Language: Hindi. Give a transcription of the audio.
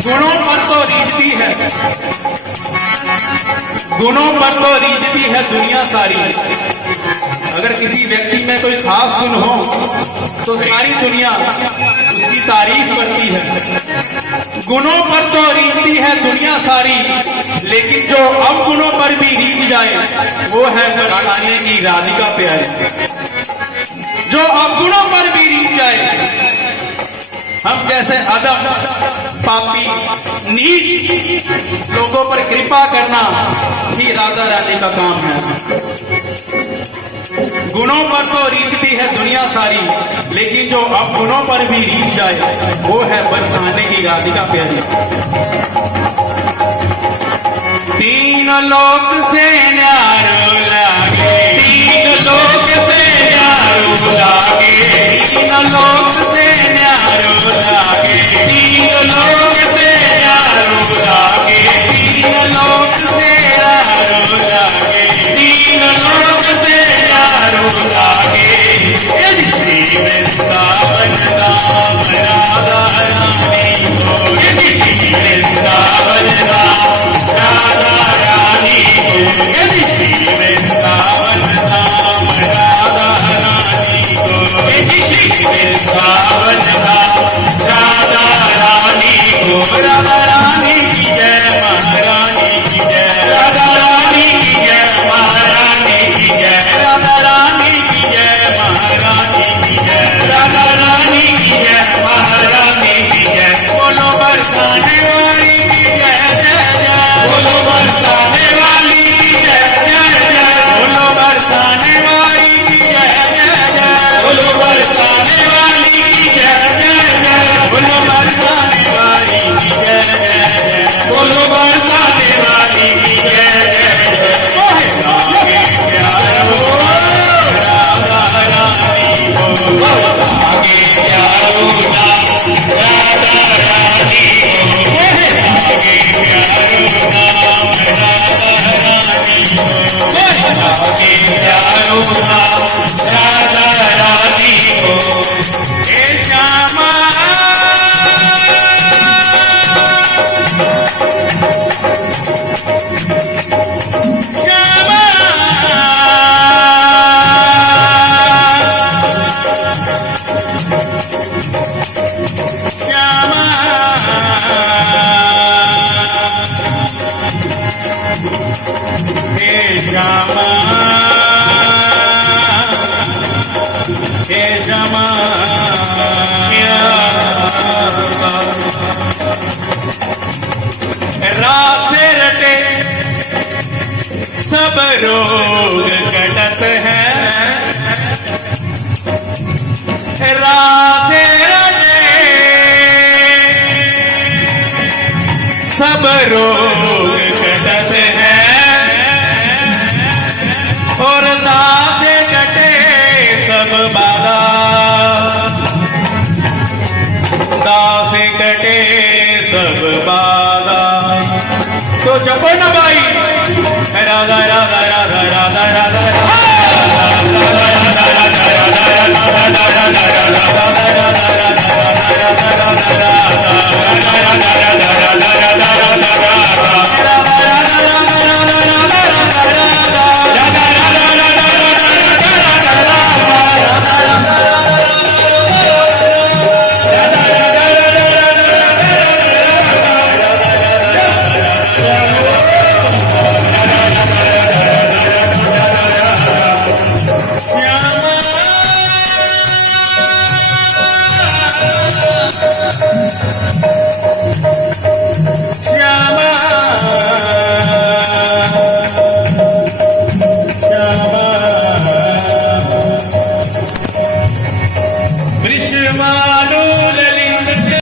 गुणों पर तो रीझती है, गुणों पर तो रीझती है दुनिया सारी। अगर किसी व्यक्ति में कोई खास गुण हो तो सारी दुनिया उसकी तारीफ करती है। गुणों पर तो रीझती है दुनिया सारी, लेकिन जो अवगुणों पर भी रीझ जाए वो है बरसाने की राधिका प्यारी। जो अवगुणों पर भी रीझ जाए, हम जैसे अदम, पापी, नीच लोगों पर कृपा करना ही राधा रानी का काम है। गुणों पर तो रीझती है दुनिया सारी, लेकिन जो अवगुणों पर भी रीझ जाए वो है बरसाने की राधिका प्यारी। तीन लोक से न्यारो लागे, तीन लोक से न्यारो लागे, तीन लोक से न्यारो लागे, तीन लोक से न्यारो लागे, तीन लोक से न्यारो लागे, तीन लोक से न्यारो लागे। वृंदावन राम राधा रानी को, वृंदावन राम राधा रानी को, वृंदावन राम राधा रानी को, वृंदावन राम राधा रानी को। राधा रानी की जय, महारानी की जय, राधा रानी की जय, महारानी की जय, राधा रानी की जय, महारानी की जय, राधा रानी की जय, महारानी की जय। बोलो बरसाने वाली की जय जय जय, बोलो बरसाने वाली की जय जय जय, बोलो बरसाने वाली की जय जय जय, बोलो बरसाने वाली की जय जय जय, बोलो बरसाने वाली की जय जय जय, बोलो बरसाने वाली की जय जय जय। लागे प्यारो राधा रानी को, लागे प्यारो राधा रानी को, लागे प्यारो राम राधा रानी को, लागे प्यारो राधा रानी को। हे श्यामा श्यामा, श्यामा, हे श्यामा, हे श्यामा, रासे रटे सब रोग कटत है,